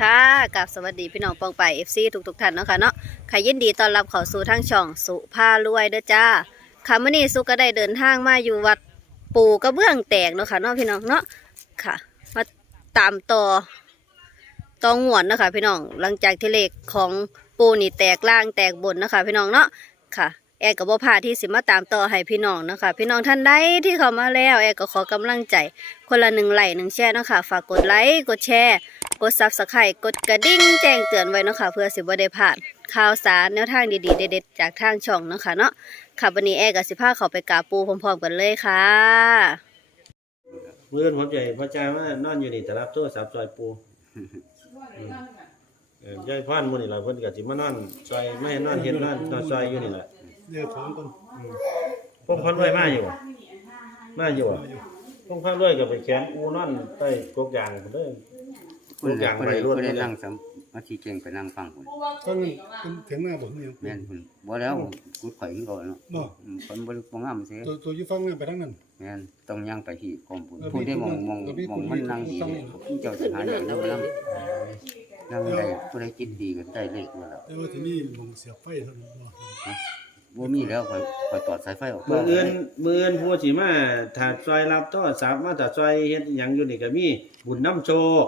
ค่ะกับสวัสดีพี่น้องปองไปเอฟซีทุกทุกๆท่านเนาะค่ะเนาะค่ะยินดีต้อนรับเข้าสู่ทางช่องสุภารวยเด้อจ้าค่ะมื้อนี้สุก็ได้เดินทางมาอยู่วัดปู่กระเบื้องแตกเนาะค่ะเนาะพี่น้องเนาะค่ะ มาตามต่อตองหวนเนาะค่ะพี่น้องหลังจากที่เลขของปูนี่แตกล่างแตกบนเนาะคะพี่น้องเนาะค่ะแอร์กับบ่พาที่สิมาตามต่อให้พี่น้องนะคะพี่น้องท่านใดที่เข้ามาแล้วแอร์ก็ขอกำลังใจ คนละหนึ่งไลค์หนึ่งแชร์นะคะฝากกดไลค์กดแชร์ กดซับสไครต์กดกระดิ่งแจ้งเตือนไว้เนาะค่ะเพื่อสิบ่ได้พลาดข่าวสารแนวทางดีๆเด็ดๆจากทางช่องเนาะค่ะเนาะค่ะวันนี้แอร์กับสิพาเขาไปกราบปูพร้อมๆกันเลยค่ะ มื่อนผมใหญ่พระเจ้าว่านอนอยู่นี่แต่รับโทรศัพท์ซอยปูเออยายพ่อนหมื้อนี่ล่ะเพิ่นก็สิมานอนซอยไม่ให้นอนเฮ็ดนอนนอนซอยอยู่นี่แหละเรียกของกันพวกพันรวยมาอยู่บ่มาอยู่บ่พวกพันรวยก็ไปแขวนอูนอนใต้กกยางพุ่นเด้อ คนทุกอย่างคนไปใดรวดคนใดเลยนั่งสมมาชี้เก่งไปนั่งฟังคนต้นเป็นเถียงหน้าบ่เนี่ยแม่นคนบ่แล้วกูข่อยขึ้นก่อนเนาะบ่อืมคนบ่รู้บ่งามเสียตัวตัวอยู่ฟังนั่นไปทางนั้นแม่นต้องย่างไปที่กองพุ่นแล้วพูดได้มองมองแล้วพี่มองคุณมันพี่นั่งดีต้องเลยผู้เจ้าจะหาอย่างนั้นบ่นั่งนั่งได้ผู้ใดจิตดีก็ได้เลขมาแล้วแต่ว่าที่นี่มองเสียบไฟเท่านั้นบ่บ่มีแล้วข่อยข่อยตอดสายไฟออกมื้ออื่นมื้ออื่นผู้สิมาถ้าซอยรับโทรศัพท์มาถ้าซอยเฮ็ดหยังอยู่นี่ก็มีบุญน้ำโชค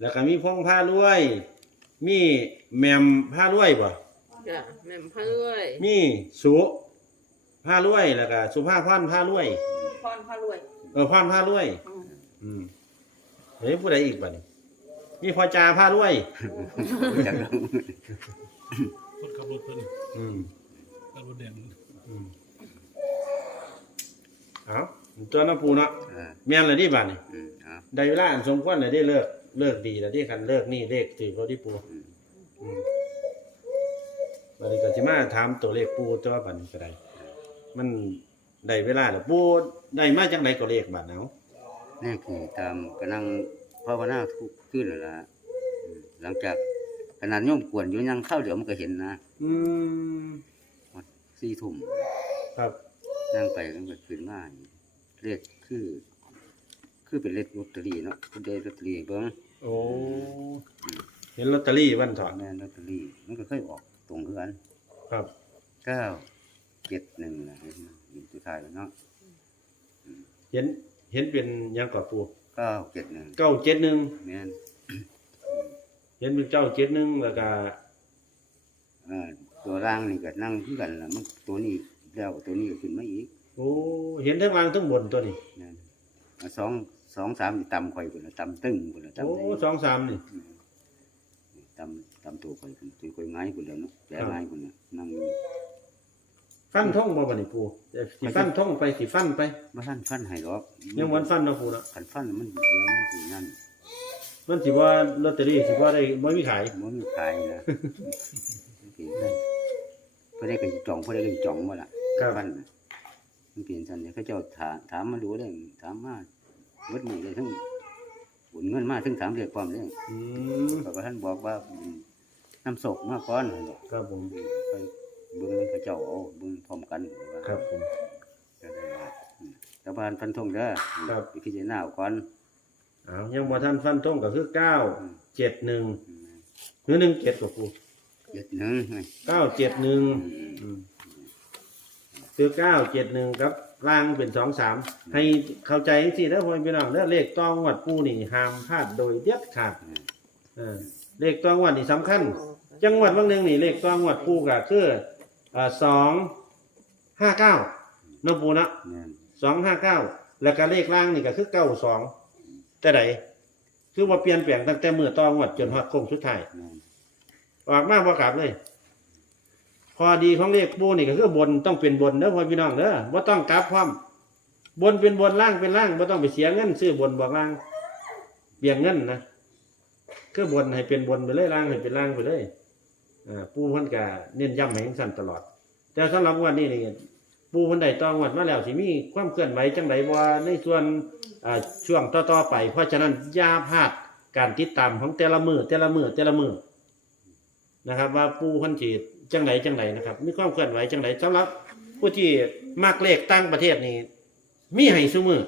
แล้วก็มีพงผ้ารวย มีแหม่มผ้ารวยบ่จ้ะแม่มพะเรื่อยมีสุผ้ารวยแล้วก็สุภาพรผ้ารวย พรพะรวยเออพรผ้ารวยอืมเฮ้ยผู้ใดอีกบัดนี้มีพ่อจาผ้ารวย จักแล้วคนขับรถเพิ่นอืม ขับรถแดงอืมเอาตัวน้ำปูเนาะเออแม่นเลยดิบัดนี้อืมเอาได้เวลาอันสมควรเลยได้เลิก เลิกดีแล้วที่คันเลิกนี่เลขถือเขาที่ปูอืมบัดนี้ก็สิมาถามตัวเลขปูตัวบัดนี้ก็ได้ มันได้เวลาแล้วปูได้มาจังไดก็เลขบัดเนาะนี่คือตามกำลังภาวนาทุกคืนนั่นล่ะอืมหลังจากขนาดโยมกวนอยู่ยังเข้าเดี๋ยวมันก็เห็นนะอืมสี่ทุ่มครับ นั่งไปมันก็ขึ้นมาเลขคือ คือเป็นเลขลอตเตอรี่เนาะคุณได้ลอตเตอรี่เบิ่ง โอ้ เห็นลอตเตอรี่วันถอนแม่นลอตเตอรี่มันก็เคยออกตรงคือกันครับ เก้าเจ็ดหนึ่งนะอยู่สุดท้ายแล้วเนาะเห็นเห็นเป็นหยังกับปูเก้าเจ็ดหนึ่งเก้าเจ็ดหนึ่งแม่นเห็นเป็นเก้าเจ็ดหนึ่งแล้วก็เอ่อตัวร่างนี่ก็นั่งคือกันล่ะมันตัวนี้แล้วตัวนี้ก็ขึ้นมาอีกโอ้เห็นทั้งล่างทั้งบนตัวนี้นั่นอะสอง สองสามนี่ต่ำข่อยพุ่นน่ะต่ำตึ้งพุ่นน่ะโอ้ต่ำได้สองสามนี่ต่ำต่ำตัวข่อยพุ่นตัวข่อยง่ายพุ่นแล้วเนาะแย่ง่ายพุ่นน่ะนั่งฟันท่องบ่บัดนี้ปูแต่สิฟันท่องไปสิฟันไปมาฟันฟันให้ดอกยังวันฟันเนาะปูเนาะคันฟันมันเดี๋ยวมันสินั่นมันสิว่าลอตเตอรี่สิว่าได้บ่มีขายมันมีขายนะมันเปลี่ยนได้เพื่อได้กันจ่องเพื่อได้กันจ่องว่าล่ะครับฟันน่ะมันเปลี่ยนสันเนี่ยเขาเจ้าถามถามมาดูได้ถามมา วัดมือเลยทั้งบุญเงินมาทั้งถามเรียกความเลยอืมก็ท่านบอกว่าน้ำศกมาก่อนเหรอครับผมไปเบิ่งมันเขาเจ้าเอาเบิ่งพร้อมกันว่าครับผมจะได้ว่าอืมแต่บ้านฟันธงเด้อครับไปพิจารณาเอาก่อนอ้าวยังบ่ทันฟันท่องก็คือเก้าเจ็ดหนึ่งอืมหรือหนึ่งเจ็ดกับปูเจ็ดหนึ่งไงเก้าเจ็ดหนึ่งอืมคือเก้าเจ็ดหนึ่งครับ ล่างเป็นสองสามให้เข้าใจจังซี่นะพ่อพี่น้องเด้อเลขตองวัดปูนี่ห้ามพลาดโดยเด็ดขาดเออเลขตองวัดนี่สำคัญ จังหวัดบางหนึ่งนี่เลขตองวัดปูก็คืออ่าสองห้าเก้านาะปูนะแม่นสองห้าเก้าแล้วก็เลขล่างนี่ก็คือเก้าสองแต่ไหนคือว่าเปลี่ยนแปลงตั้งแต่เมื่อตองวัดจนฮอดโค้งสุดท้ายแม่นออกมาบ่กลับเลย พอดีของเลขปูนี่ก็คือบนต้องเป็นบนเด้อพ่อพี่น้องเด้อบ่าต้องกลับพร้อมบนเป็นบนล่างเป็นล่างบ่ต้องไปเสียเงินซื้อบนบอกล่างเบี่ยงเงินนะคือบนให้เป็นบนไปเลยล่างให้เป็นล่างไปเลยอ่าปูพิ่นก็เน้นย้ำให้จังซั่นตลอด แต่สำหรับวันนี้นี่ปูพิ่นได้ต้องวัดมาแล้วสิมีความเคลื่อนไหวจังไดบ่ในส่วนอ่าช่วงต่อๆไป เพราะฉะนั้นอย่าพลาดการติดตามของแต่ละมือแต่ละมือแต่ละมือนะครับ ว่าปูพันจี จังไหนจังไหนนะครับ มีความเคลื่อนไหวจังไหนสำหรับผู้ที่มากเลขตั้งประเทศนี่มีให้ซุมือ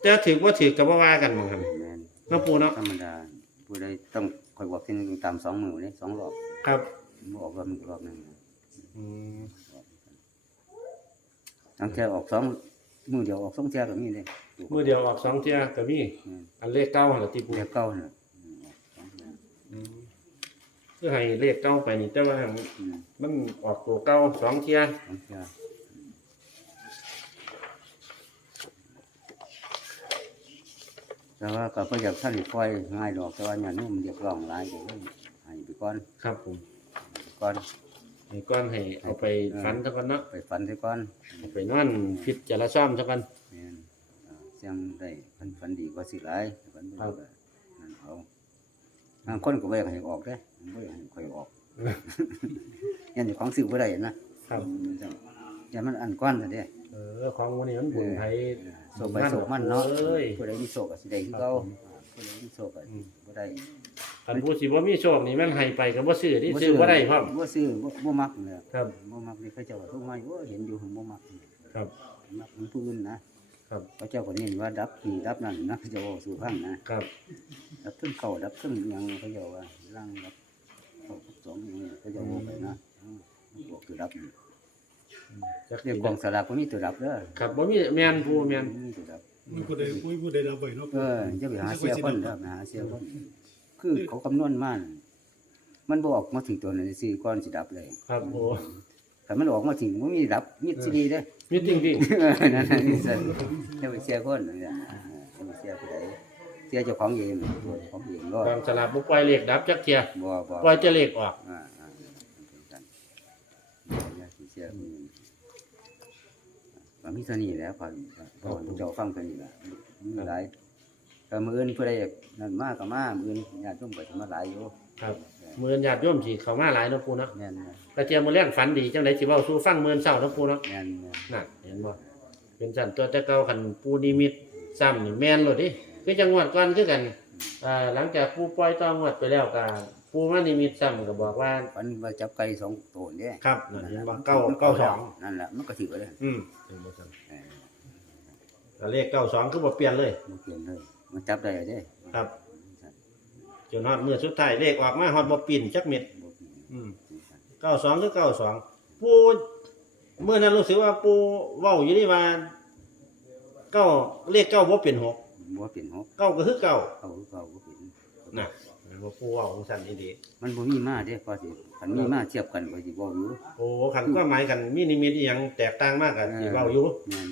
แต่ถือว่าถือกับว่าว่ากันมั้งครับแม่นน้องปูเนาะธรรมดาผู้ผู้ใดต้องคอยบอกที่นึงตามสองมือเลยสองรอบครับบอกรอบหนึงรอบหนึงอืมตั้งแต่ออกสองมือเดียวออกสองเจ้าก็มีเลย มือเดียวออกสองเที่ยก็มีอืม อันเลขเก้าหั่นล่ะที่ปูเดียวเก้าน่ะอืม คือให้เลขเก้าไปนี่แต่ว่าอืมมันออกตัวเก้าสองเที่ยสองเจ้าแต่ว่าก็บ่อยากท่านปล่อยง่ายดอกแต่ว่าอย่างนี้มันเรียกร้องหลายก็เลยให้ไปก่อนครับผมก่อนให้ก้อนให้เอาไปฝันซะก่อนเนาะไปฝันซะก่อนเอาไปนอนพิจารณาซ่อมซะก่อน แม่นอ่าเสียงได้ฝันฝันดีกว่าสิหลายฝันบ่ครับดีก็นั่นเอา บางคนก็บ่อยากให้ออกเด้บ่อยากให้ค่อยออกยันเจ้าของซื้อบ่ได้นะครับมันจังอย่ามันอันก้อนซะเด้เออของวันนี้มันบุญไทยโศกไปโศกมันเนาะเอ้ยผู้ใดมีโศกก็สิได้คือเก่าผู้ใดมีโศกก็อืมบ่ได้คันผู้สิบ่มีโชคนี่มันให้ไปก็บ่ซื้อนี่ซื้อบ่ได้พร้อมบ่ซื้อบ่บ่มักเลยครับบ่มักนี่เขาเจ้าก็ทุกมาโอ้เห็นอยู่หึงบ่มักครับมักมันผู้อื่นนะ ครับเขาเจ้าก็เน้นว่าดับนี่ดับนั่นนะเขาเจ้าเว้าสู่ฟังนะครับ ดับเทึงเก่าดับเทึงหยังเขาเจ้าว่าล่างดับเข้ากับสองอย่างนี้เขาเจ้าเว้าไปนะอืมบอกคือดับนี่จักเรียกกองสลากก็มีตัวดับเด้อครับบ่มีแม่นผู้แม่นมีตัวดับมันผู้ใดผู้ผู้ใดรับไว้เนาะเออจะไปหาเสียคนเด้อไปหาเสียคนคือเขาคำนวณมาน่ะมันบออกมาถึงตัวนั้นสิก่อนสิดับเลย ครับโอ้ แต่มันออกมาถึงมันมีดับมีสิดีเด้อมีจริงเออนั่นน่ะนี่สั่นจะไปเสียคนนั่นแหละเออจะไปเสียผู้ใดเสียเจ้าของเองตัวเจ้าของเองรอดๆกองสลากบ่ปล่อยเลขดับจักเที่ยบ่บ่ปล่อยแต่เลขออกอ่าอ่ามันเป็นกันอย่าสิเสียผู้อื่นว่ามีเท่านี้แหล้วพอพอเจ้าฟังเท่านี้ล่ะมีหลายก็มื้ออื่นผู้ใดอยากนั่นมากก็มามื้ออื่นญาติโยมก็สิมาหลายอยู่ครับ มื้อญาติโยมสิเข้ามาหลายเนาะปู่เนาะแม่นกระเทียมมื้อแรงฝันดีจังได๋สิเว้าสู่ฟังมื้อเช้าเนาะปู่เนาะแม่นแม่นน่ะเห็นบ่เป็นสั่นตัวแต่เก่าคันปู่นิมิตซ้ำนี่แม่นโลดดิคือจังหวัดก่อนคือกันอ่าหลังจากปู่ปล่อยต่องวดไปแล้วก็ปู่มานิมิตซ้ำก็บอกว่า ฝันว่าจับไก่สองตัวเนี่ยครับนั่นเห็นบ่เก้าเก้าสองนั่นแหละมันก็ถือไปเลยอืมเป็นบ่ซั่นเออก็เลขเก้าสองคือบ่เปลี่ยนเลยมันเปลี่ยนเลย มันจับได้เด้ครับ จนฮอดมื้อสุดท้ายเลขออกมาฮอดบ่ปิ่นจักเม็ดบ่มีอืมเก้าสองคือเก้าสองปูเมื่อนั้นรู้สึกว่าปูเว้าอยู่นี่ว่าเก้าเลขเก้าบ่เป็นหกบ่เปลี่ยนหกเก้าก็คือเก้าเขาเขาบ่เปลี่ยนน่ะว่าปูเว้าของสันอีดีมันบ่มีมาเด้ก็สิคันมีมาเทียบกันก็สิบ่อยู่โอ้ขันก็หมายกันมีนิมิตอีหยังแตกต่างมากกันสิเว้าอยู่แม่น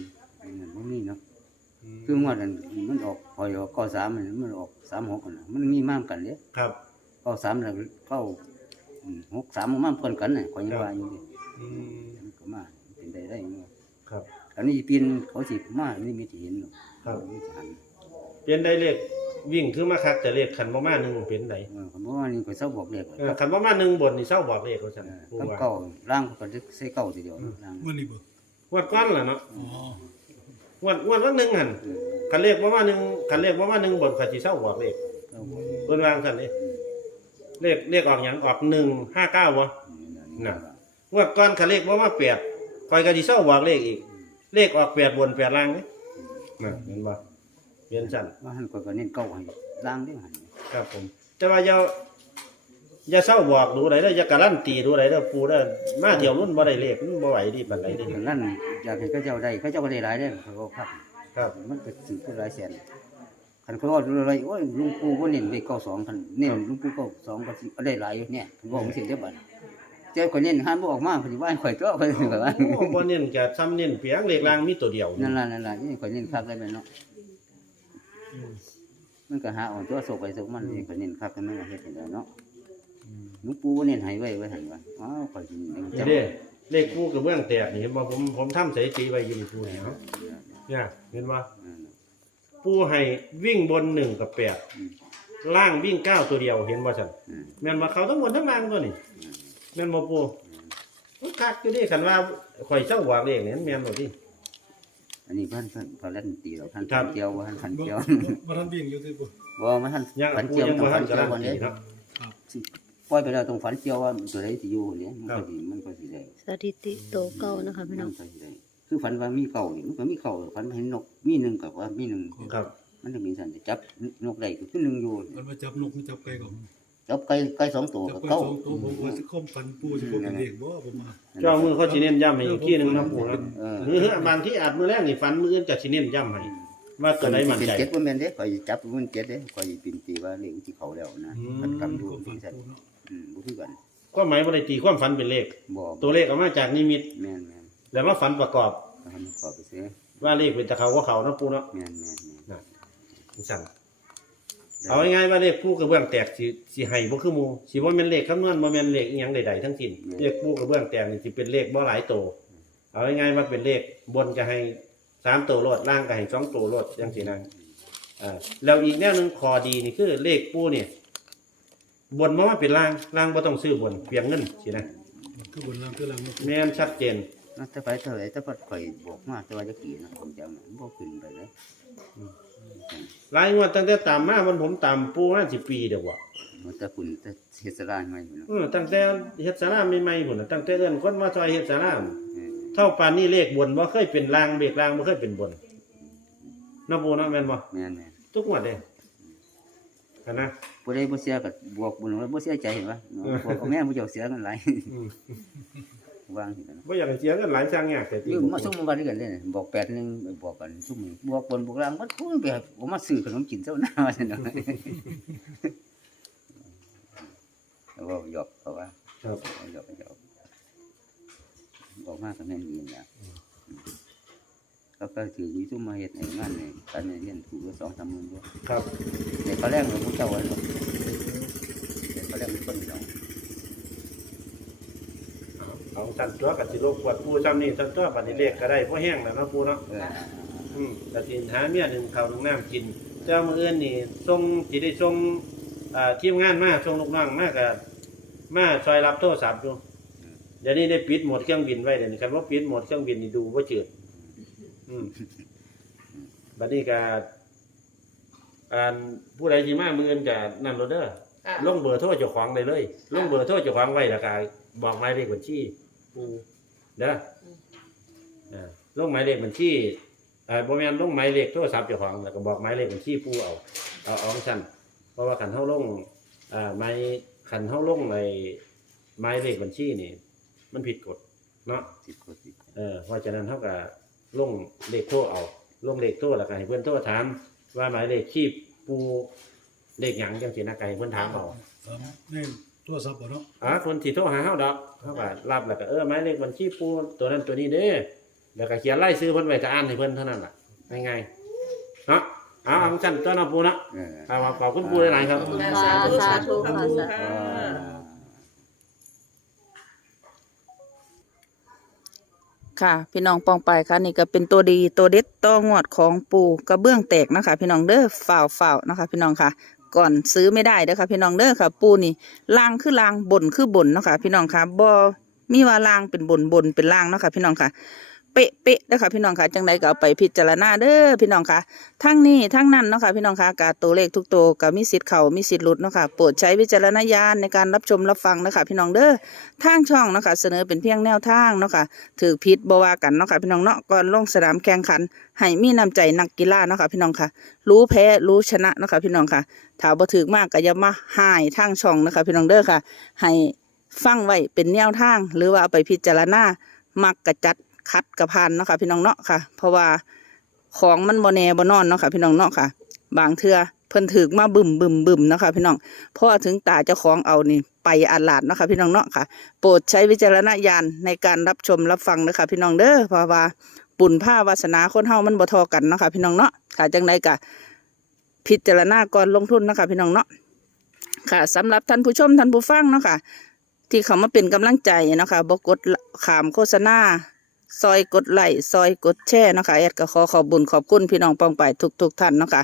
มันบ่มีเนาะ คืองวดนั้นมันออกพอยออกเก้าสามมันมันออกสามหกนั่นน่ะมันมีมาเหมือนกันเด้ครับเก้าสามแล้วเก้าอืมหกสามมันมาเหมือนกันน่ะข่อยยังว่าอยู่เด้อืมมันก็มาเป็นได้ได้เนาะครับอันนี้ปีนเขาสิมานี่มีที่เห็นเนาะครับมีที่หันเปลี่ยนได้เลขวิ่งคือมาคักแต่เลขขันบ่มาหนึ่งเป็นไดเออผมว่านี่ก็เศร้าบอกเลขไว้เออขันบ่มาหนึ่งบนนี่เศร้าบอกเลขว่าซั่นเออปูกับว่าเก่าร่างก็จะใส่เก่าทีเดียวร่างมื้อนี้บ่งวดก้อนล่ะเนาะอ๋อ งวดงวดวันหนึงหั่นเออคันเลขบ่มาหนึ่งคันเลขบ่มาหนึ่งบนก็สิเศร้าบอกเลขเศร้าบอกเพิ่นวางซั่นเด้เลขเลขออกหยังออก159บ่น่ะงวดก่อนคันเลขบ่มา8ข่อยก็สิเศร้าบอกเลขอีก เลขออก8บน8ล่างเด้น่ะเห็นบ่เปลี่ยนซั่นว่าหันก็ก็เน้นเก่าให้ร่างได้หันครับผม แต่ว่าอย่า อย่าเศร้าบอกดูไดเด้ออย่าการันตีดูไดเด้อปู่เด้อมาเที่ยวรุ่นบ่ได้เลขมันบ่ไหวดีปานใดเด้แต่นั่นอยากให้เขาเจ้าได้เขาเจ้าก็ได้หลายได้เขาก็ครับครับมันก็สิเป็นหลายแสนคันเขาว่าดูอะไรโอ้ยลุงปู่บ่เน้นเลขเก้าสองคันเน้นลุงปู่เก้าสองก็สิได้หลายอยู่เนี่ยผมบอกมันสิได้บัดเจ้าคนเน้นหันบ่ออกมาเพิ่นสิว่าข่อยตัวเพิ่นสิว่าโอ้บ่เน้นก็ซ้ำเน้นเพียงเลขล่างมีตัวเดียวนั่นล่ะนั่นล่ะนี่ข่อยเน้นคักได้แม่นเนาะมันก็หาเออกตัวโศกไปโศกมันนี่ข่อยเน้นคักกันมันก็เฮ็ดให้ได้เนาะ ลุงปู่บ่เน้นให้ไว้ไว้หั่นว่าอ้าวข่อยสิเน้นนี่จังเด้เลขปู่กระเบื้องแตกนี่เห็นบ่ผมผมทำสถิติไว้อยู่นี่ปู่นี่เนาะเนี่ยเห็นบ่ปู่ให้วิ่งบน1กับ8ล่างวิ่งเก้าตัวเดียวเห็นบ่ซั่นอืมแม่นบ่เขาทั้งบนทั้งล่างตัวนี่แม่นบ่ปู่มันคักอยู่เดิคันว่าข่อยเศร้าบอกเลขนี่มันแม่นบ่ติอันนี้พันพันพันเล่นตีเราพันครับเจียวว่าพันพันบ่เจียวบ่ทันวิ่งอยู่ที่บ่บ่มาพันยังพันปู่เจียวยังต้อบ่งทัพันนกาเจียวรันวันตีนี้เนาะ ปล่อยไปแล้วตรงฝันเจียวว่าตัวไหนสิอยู่เนี่ยมันครัก็บสิมันก็สิได้สถิติโตเก่านะคะพี่น้มัองนก็สิได้คือฝันว่ามีเก่านี่มันก็มีเก่าฝันว่าเห็นนกมีหนึ่งกับว่ามีหนึ่งครับ มันจะมีสันจะจับนกได้ก็คือหนึ่งอยู่มันมาจับนกมันจับไก่ก่อนจับไก่ไก่สองตัวจับกับไก่เก้าสองตัวผมว่าสิคมฟันปูสิคมเป็นเด็กบ่ผมมาเจ้ามือเขาสิเน้นย้ำให้อีกที่หนึงนะปู่นะเออหรือบางที่อาจมือแรกนี่ฝันมืออื่นจะสิเน้นย้ำให้ว่าตัวใดมั่นเป็นใจ เจ็ดว่าแม่นเด้ข่อยจับมันเจ็ดเด้ข่อยปินตีว่าเลขที่เขาแล้วนะอืม มันกำดูคมฟัที่นสันปูเนาะอืมบ่ คือกันความหมายบ่ได้ตีความฝันเป็นเลข บ่ตัวเลขเอามาจากนิมิต แม่นแม่นแล้วมาฝันประกอบ ทำขอไปซื้อว่าเลขเป็นตะเขาว่าเขาเนาะปู่เนาะแม่นแม่นแม่นสั่นเอาง่ายๆว่าเลขผู้กระเบื้องแตกสิสิให้บ่คือหมู่สิบ่แม่นเลขคำนวณบ่แม่นเลขอีหยังใดๆทั้งสิ้นเลขผู้กระเบื้องแตกนี่สิเป็นเลขบ่หลายโตวเอาง่ายๆว่าเป็นเลขบนก็ให้สามตัวโลดล่างก็ให้สองตัวโลดจังซี่นะอ่าแล้วอีกแนวหนึงข้อดีนี่คือเลขผู้นี่ บนบ่ว่าเป็นล่างล่างบ่ต้องซื้อบนเพียงเงินสินะคือบนล่างคือล่างนกแม่นชัดเจนน่าจะไปเท่าไหร่แต่พัดข่อยบอกมาแต่ว่าจะกี่นะผมจะเอาบ่ขึ้นไปเลยหลายงวดตั้งแต่ตามมาวันผมตามปู่มาสิปีเด้อบ่มันจะคุณจะเฮ็ดสลานใหม่อยู่เนาะเออตั้งแต่เฮ็ดศาลาใหม่ๆพุ่นน่ะตั้งแต่เอิ้นคนมาซอยเฮ็ดศาลาเออเท่าปานนี้เลขบนบ่เคยเป็นลางเบรกลางบ่เคยเป็นบนเนาะปู่เนาะแม่นบ่แม่นแม่นทุกงวดเด้ กันนะ ผู้ใดบ่เสียก็บวกบุญบ่เสียใจเห็นปะเนาะบวกเอาแม่ผู้เจ้าเสียเงินหลายอืม วางสิกันบ่อยากให้เสียเงินหลายจังยากแต่ติอยู่มาซุ่มมาด้วยกันเลยนะบอกแปดหนึงไปบอกกันซุ่มบวกบนบวกล่างมันคุ้ไปผมมาซื้อขนมกินเจ้าหน้าว่าซั่นเนาะ แล้วก็หยอกเขาว่า ครับ หยอกหยอกบอกมากก็แม่นดีนะเขา ก็ถือวิซุ่มมาเฮ็ดให้งานนี่การเรียนถูกละ2 3หมื่นด้วยครับเด็กเขาแรงกับผู้เจ้าไว้เนาะเด็กเขาแรงเป็นคนเนาะเอาสั่นตัวก็สิรบกวนปู่ซ้ำนี่สั่นตัวบัดนี้เลขก็ได้บ่แห้งแล้วเนาะปู่เนาะเอออืมก็สิหาเมียหนึงข้าวหนึงน้ำกิน เจ้ามื้ออื่นนี่ส่งสิได้ส่งอ่าทีมงานมาส่งลูกน้องมาก็มาซอยรับโทรศัพท์อยู่เดี๋ยวนี้ได้ปิดโหมดเครื่องบินไว้เดี๋ยวนี้คันบ่ปิดโหมดเครื่องบินนี่ดูบ่จืด อืมบัดนี้ก็อ่านผู้ใดสิมามืออื่นก็นั่นโลดเด้อค่ะลงเบอร์โทรเจ้าของได้เลยลงเบอร์โทรเจ้าของไว้แล้วก็บอกหมายเลขบัญชีปูเด้ออ่าลงหมายเลขบัญชีอ่าบ่แม่นลงหมายเลขโทรศัพท์เจ้าของแล้วก็บอกหมายเลขบัญชีปูเอาเอาเอาจั่งซั่นเพราะว่าคันเฮาลงอ่าหมายคันเฮาลงในหมายเลขบัญชีนี่ มันผิดกฎเนาะสิบคนสิบเออเพราะฉะนั้นเท่ากับ ลงเลขโทรเอาลงเลขโทรแล้วก็ให้เพื่อนโทรถาม ว่าหมายเลขชีพปูเลขหยังจังสีนาไก่เพื่อนถามเอาสามนี่โทรศัพท์บ่เนาะอ่าคนที่โทรหาเฮาดอกเฮาก็รับแล้วก็เออหมายเลขบัญชีปูตัวนั้นตัวนี้เด้อแล้วก็เขียนไล่ซื้อเพิ่นไว้ก็อ่านให้เพิ่นเท่านั้นล่ะง่ายๆเนาะเอาเอาชั้นตัวเนาะปูเนาะเออ เอาขอบคุณปูหลายๆครับ สาธุสาธุค่ะสาธุอ่า ค่ะ พี่น้องปองไปค่ะนี่ก็เป็นตัวดีตัวเด็ดตัวงวดของปูกระเบื้องแตกนะคะ พี่น้องเด้อฝ่าวฝ่าวนะคะ พี่น้องค่ะก่อนซื้อไม่ได้เด้อค่ะ พี่น้องเด้อค่ะ ปูนี่ล่างคือล่างบนคือบนเนาะค่ะพี่น้องค่ะบ่มีว่าล่างเป็นบนบนเป็นล่างเนาะค่ะพี่น้องค่ะ เป๊ะเป๊ะเด้อค่ะพี่น้องค่ะจังใดก็เอาไปพิจารณาเด้อพี่น้องค่ะทั้งนี้ทั้งนั้นเนาะค่ะพี่น้องค่ะกาตัวเลขทุกตัวก็มีสิทธิ์เขามีสิทธิ์หลุดเนาะค่ะโปรดใช้วิจารณญาณในการรับชมรับฟังนะคะพี่น้องเด้อทางช่องเนาะค่ะเสนอเป็นเพียงแนวทางเนาะค่ะถือพิษบวากันเนาะค่ะพี่น้องเนาะก่อนลงสนามแข่งขันให้มีน้ำใจนักกีฬาเนาะค่ะพี่น้องค่ะรู้แพ้รู้ชนะเนาะค่ะพี่น้องค่ะถ้าบ่ถึกมากก็อย่ามาหายทางช่องนะคะพี่น้องเด้อค่ะ ให้ฟังไว้เป็นแนวทางหรือว่าเอาไปพิจารณามักกะจัด คัดกระพานเนาะค่ะพี่น้องเนาะค่ะ เพราะว่าของมันบ่แนบ่นอนเนาะค่ะพี่น้องเนาะค่ะ บางเทือเพิ่นถึกมาบึมบึมบึมนะคะพี่น้องพอถึงตาเจ้าของเอานี่ไปอาลาดนะคะพี่น้องเนาะค่ะ โปรดใช้วิจารณญาณในการรับชมรับฟังนะคะพี่น้องเด้อเพราะว่าบุญผ้าวาสนาคนเฮามันบ่ทอกันนะคะพี่น้องเนาะค่ะจังใดก็พิจารณาก่อนลงทุนนะคะพี่น้องเนาะค่ะสำหรับท่านผู้ชมท่านผู้ฟังเนาะค่ะที่เขามาเป็นกำลังใจเนาะค่ะบ่กดขามโฆษณา ซอยกดไลค์ซอยกดแชร์นะคะแอดก็ขอขอบบุญขอบคุณพี่น้องปองไปทุกทุกท่านนะคะ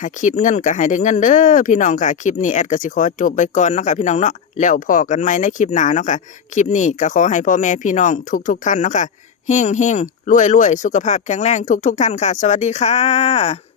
หาคิดเงินก็ให้ได้เงินเด้อพี่น้องค่ะคลิปนี้แอดก็สิขอจบไปก่อนนะคะพี่น้องเนาะแล้วพอกันไหมในคลิปหน้าเนาะค่ะคลิปนี้ก็ขอให้พ่อแม่พี่น้องทุกทุกท่านเนาะค่ะเฮงเฮงรวยรวยสุขภาพแข็งแรงทุกทุกท่านค่ะ สวัสดีค่ะ